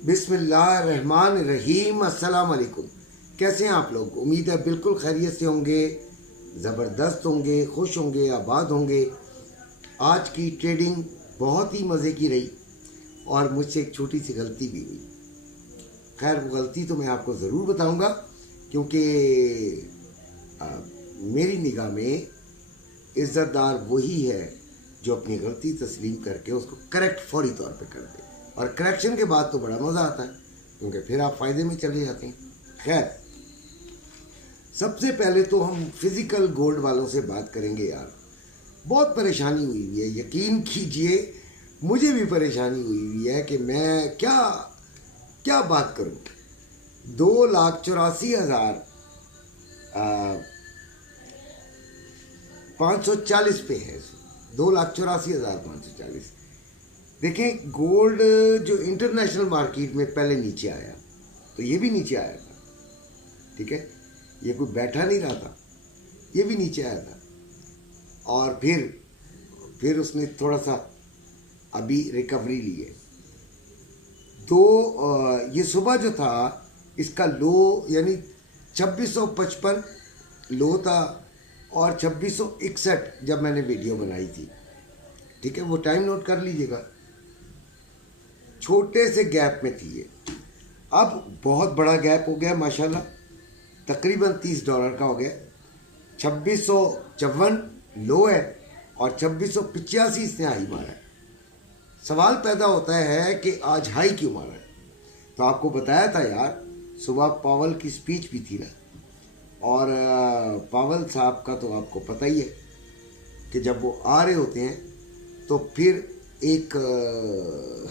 बिस्मिल्लाहिर्रहमानिर्रहीम। अस्सलाम वालेकुम। कैसे हैं आप लोग? उम्मीद है बिल्कुल खैरियत से होंगे, ज़बरदस्त होंगे, खुश होंगे, आबाद होंगे। आज की ट्रेडिंग बहुत ही मज़े की रही और मुझसे एक छोटी सी गलती भी हुई। खैर वो गलती तो मैं आपको ज़रूर बताऊंगा, क्योंकि मेरी निगाह में इज़्ज़तदार वही है जो अपनी गलती तस्लीम करके उसको करेक्ट फौरी तौर पे कर दे। और करेक्शन के बाद तो बड़ा मज़ा आता है, क्योंकि फिर आप फ़ायदे में चले जाते हैं। खैर, सबसे पहले तो हम फिज़िकल गोल्ड वालों से बात करेंगे। यार बहुत परेशानी हुई हुई है, यकीन कीजिए मुझे भी परेशानी हुई हुई है कि मैं क्या बात करूं। 2,84,540 पे है। 2,84,540। देखें, गोल्ड जो इंटरनेशनल मार्केट में पहले नीचे आया, तो ये भी नीचे आया था, ठीक है। ये कोई बैठा नहीं रहा था, ये भी नीचे आया था। और फिर उसने थोड़ा सा अभी रिकवरी ली है। तो ये सुबह जो था, इसका लो यानी 2655 लो था और 2661 जब मैंने वीडियो बनाई थी, ठीक है। वो टाइम नोट कर लीजिएगा। छोटे से गैप में थी ये, अब बहुत बड़ा गैप हो गया माशाल्लाह, तकरीबन $30 का हो गया। 2654 लो है और 2685 इसने हाई मारा है। सवाल पैदा होता है कि आज हाई क्यों मारा है। तो आपको बताया था यार, सुबह पावल की स्पीच भी थी ना, और पावल साहब का तो आपको पता ही है कि जब वो आ रहे होते हैं तो फिर एक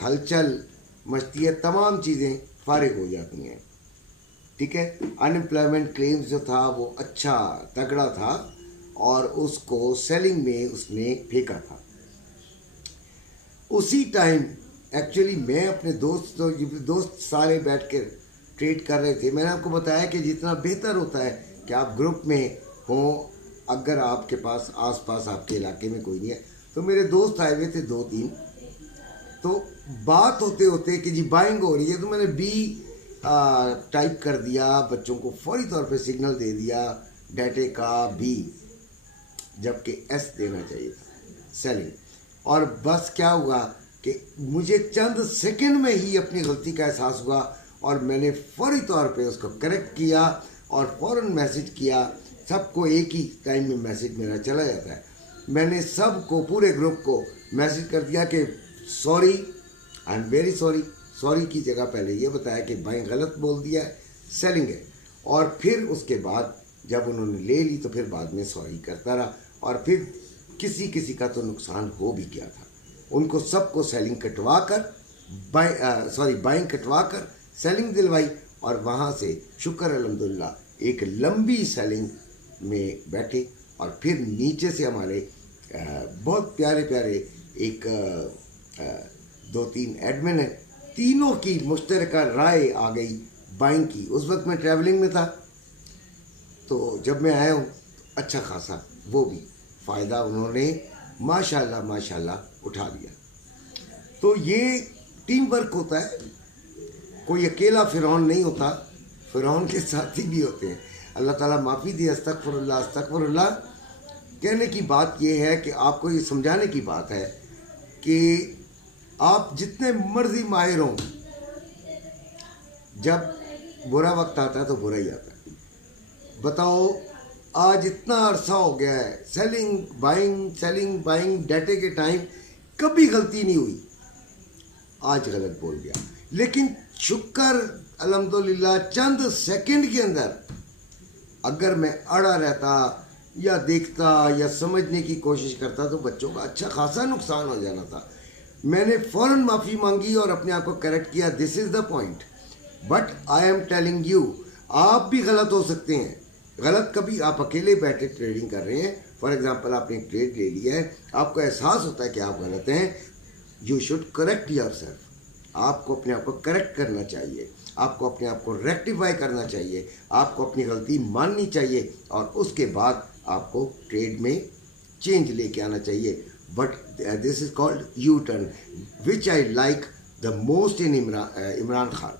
हलचल मचती है, तमाम चीज़ें फारिग हो जाती हैं, ठीक है। अनएम्प्लॉयमेंट क्लेम्स जो था वो अच्छा तगड़ा था और उसको सेलिंग में उसने फेंका था। उसी टाइम एक्चुअली मैं अपने दोस्त सारे बैठ कर ट्रेड कर रहे थे। मैंने आपको बताया कि जितना बेहतर होता है कि आप ग्रुप में हों, अगर आपके पास आसपास आपके इलाके में कोई नहीं है। तो मेरे दोस्त आए हुए थे 2-3, तो बात होते होते कि जी बाइंग हो रही है, तो मैंने बी टाइप कर दिया, बच्चों को फौरी तौर पे सिग्नल दे दिया डाटे का बी, जबकि एस देना चाहिए था, सेलिंग। और बस क्या हुआ कि मुझे चंद सेकंड में ही अपनी गलती का एहसास हुआ और मैंने फौरी तौर पे उसको करेक्ट किया और फ़ौरन मैसेज किया। सबको एक ही टाइम में मैसेज मेरा चला जाता है। मैंने सबको, पूरे ग्रुप को मैसेज कर दिया कि sorry, I am very sorry. Sorry की जगह पहले ये बताया कि भाई गलत बोल दिया है, सेलिंग है। और फिर उसके बाद जब उन्होंने ले ली तो फिर बाद में सॉरी करता रहा। और फिर किसी का तो नुकसान हो भी गया था। उनको सबको सेलिंग कटवा कर बाइंग कटवा कर सेलिंग दिलवाई और वहाँ से शुक्र अल्हम्दुलिल्लाह एक लंबी सेलिंग में बैठे। और फिर नीचे से हमारे बहुत प्यारे प्यारे एक 2-3 एडमिन है, तीनों की मुश्तरका राय आ गई बाइंग की। उस वक्त मैं ट्रैवलिंग में था, तो जब मैं आया हूँ अच्छा खासा वो भी फ़ायदा उन्होंने माशाल्लाह उठा लिया। तो ये टीम वर्क होता है, कोई अकेला फ़िरौन नहीं होता, फ़िरौन के साथी भी होते हैं। अल्लाह ताला माफ़ी दे। अस्तगफुरुल्लाह अस्तगफुरुल्लाह। कहने की बात यह है कि आपको ये समझाने की बात है कि आप जितने मर्जी माहिर हों, जब बुरा वक्त आता है तो बुरा ही आता है। बताओ, आज इतना अरसा हो गया है सेलिंग बाइंग डाटे के टाइम कभी गलती नहीं हुई, आज गलत बोल गया। लेकिन शुक्र अल्हम्दुलिल्लाह, चंद सेकंड के अंदर अगर मैं अड़ा रहता या देखता या समझने की कोशिश करता तो बच्चों का अच्छा खासा नुकसान हो जाना था। मैंने फ़ौरन माफ़ी मांगी और अपने आप को करेक्ट किया। This is the point. But I am telling you, आप भी गलत हो सकते हैं। गलत कभी आप अकेले बैठे ट्रेडिंग कर रहे हैं, फॉर एग्जांपल आपने एक ट्रेड ले लिया है, आपको एहसास होता है कि आप गलत हैं, यू शुड करेक्ट योरसेल्फ। आपको अपने आप को करेक्ट करना चाहिए, आपको अपने आप को रेक्टिफाई करना चाहिए, आपको अपनी गलती माननी चाहिए और उसके बाद आपको ट्रेड में चेंज लेके आना चाहिए। But this is called U turn, which I like the most in Imran Khan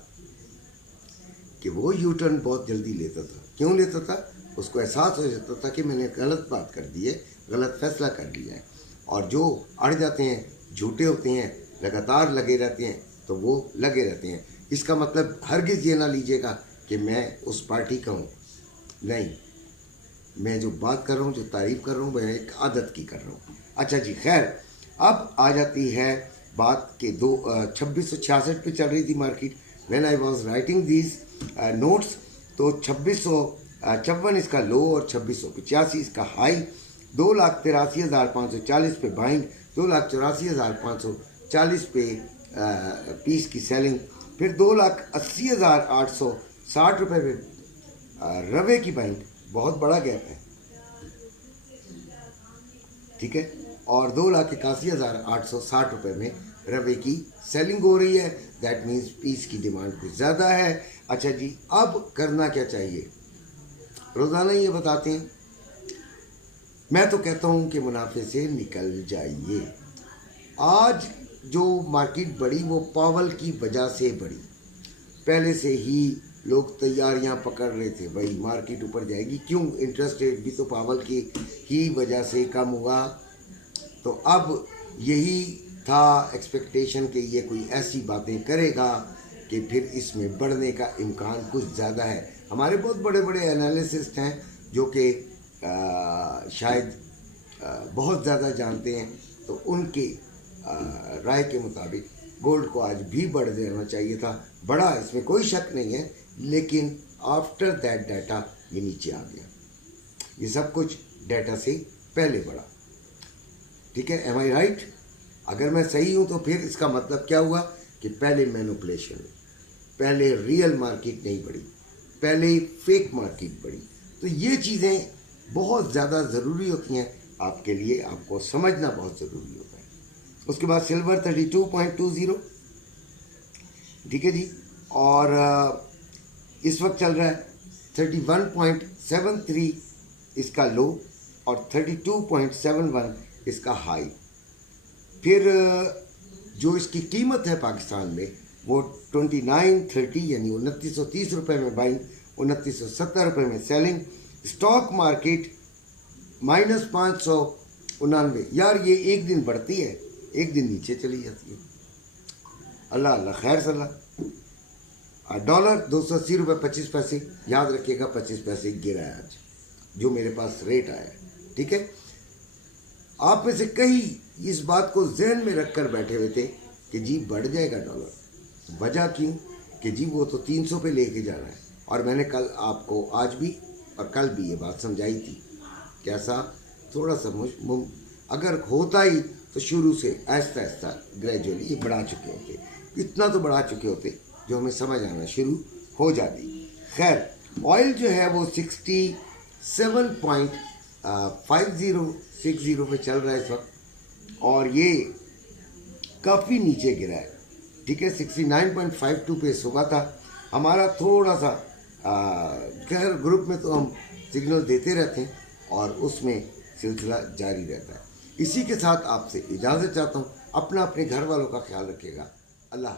कि वो यू टर्न बहुत जल्दी लेता था। क्यों लेता था? उसको एहसास हो जाता था कि मैंने गलत बात कर दी है, गलत फैसला कर लिया है। और जो अड़ जाते हैं, झूठे होते हैं, लगातार लगे रहते हैं, तो वो लगे रहते हैं। इसका मतलब हरगिज़ ये ना लीजिएगा कि मैं उस पार्टी का हूँ, नहीं, मैं जो बात कर रहा हूँ, जो तारीफ़ कर रहा हूँ, मैं एक आदत की कर रहा हूँ। अच्छा जी, खैर, अब आ जाती है बात के 2666 पे चल रही थी market when I was writing these notes. तो 2654 इसका लो और 2685 इसका हाई। 2,83,540 पे बाइंग, 2,84,540 पे पीस की सेलिंग, फिर 2,80,860 रुपये पे रवे की बाइंग। बहुत बड़ा गैप है, ठीक है। और 2,81,860 रुपये में रवे की सेलिंग हो रही है। दैट मीन्स पीस की डिमांड कुछ ज़्यादा है। अच्छा जी, अब करना क्या चाहिए? रोज़ाना ये बताते हैं। मैं तो कहता हूँ कि मुनाफे से निकल जाइए। आज जो मार्केट बढ़ी वो पावल की वजह से बढ़ी। पहले से ही लोग तैयारियां पकड़ रहे थे, भाई मार्केट ऊपर जाएगी। क्यों? इंटरेस्ट रेट भी तो पावल की ही वजह से कम हुआ। तो अब यही था एक्सपेक्टेशन कि ये कोई ऐसी बातें करेगा कि फिर इसमें बढ़ने का इम्कान कुछ ज़्यादा है। हमारे बहुत बड़े बड़े एनालिसिस्ट हैं जो कि शायद बहुत ज़्यादा जानते हैं, तो उनके राय के मुताबिक गोल्ड को आज भी बढ़ जाना चाहिए था। बढ़ा, इसमें कोई शक नहीं है, लेकिन आफ्टर दैट डाटा ये नीचे आ गया। ये सब कुछ डाटा से पहले बढ़ा, ठीक है। एम आई राइट? अगर मैं सही हूँ तो फिर इसका मतलब क्या हुआ कि पहले मैनिपुलेशन, पहले रियल मार्केट नहीं बढ़ी, पहले फेक मार्केट बढ़ी। तो ये चीज़ें बहुत ज़्यादा ज़रूरी होती हैं आपके लिए, आपको समझना बहुत ज़रूरी होता है। उसके बाद सिल्वर 32.20, ठीक है जी। और इस वक्त चल रहा है 31.73 इसका लो और 32.71 इसका हाई। फिर जो इसकी कीमत है पाकिस्तान में वो 2930 यानी 2930 रुपये में बाइंग, 2970 रुपये में सेलिंग। Stock market -599। यार ये एक दिन बढ़ती है, एक दिन नीचे चली जाती है। अल्लाह अल्लाह खैर सल्ला। डॉलर 280 रुपये 25 पैसे, याद रखिएगा 25 पैसे गिरा है आज, जो मेरे पास रेट आया है, ठीक है। आप में से कई इस बात को जहन में रखकर बैठे हुए थे कि जी बढ़ जाएगा डॉलर। वजह क्यों? कि जी वो तो 300 पे लेके जाना है। और मैंने कल आपको, आज भी और कल भी ये बात समझाई थी। कैसा? थोड़ा सा अगर होता ही तो शुरू से आहिस्ता आहिस्ता ग्रेजुअली ये बढ़ा चुके होते, इतना तो बढ़ा चुके होते जो हमें समझ आना शुरू हो जाती। खैर, ऑयल जो है वो 67.5060 पे चल रहा है इस वक्त, और ये काफ़ी नीचे गिरा है, ठीक है। 69.52 पे सुबह था। हमारा थोड़ा सा खैर ग्रुप में तो हम सिग्नल देते रहते हैं और उसमें सिलसिला जारी रहता है। इसी के साथ आपसे इजाज़त चाहता हूँ। अपना अपने घर वालों का ख्याल रखिएगा। अल्लाह।